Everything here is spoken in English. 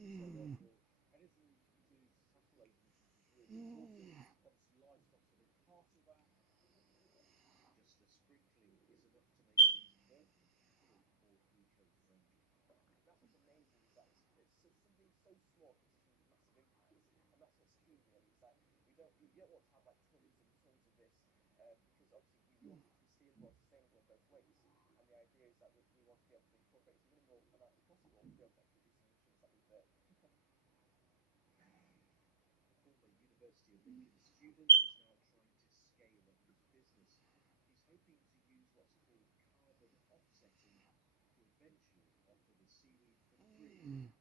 So therefore, anything to do with satellite emissions is really important. Obviously, livestock's a big part of that. Just the sprinkling is enough to make these more fuel, more glucose friendly. And that's what's amazing is that it's something so small can have such massive impacts, and that's what's key really. Is that you don't want to have like tons and tons of this because obviously we want it to be stealable and sustainable in both ways. And the idea is that we want to be able to incorporate as minimal amount as possible to be able to actually reduce emissions that we burn. A former University of Lincoln student is now trying to scale up his business. He's hoping to use what's called carbon offsetting to eventually offer the seaweed for free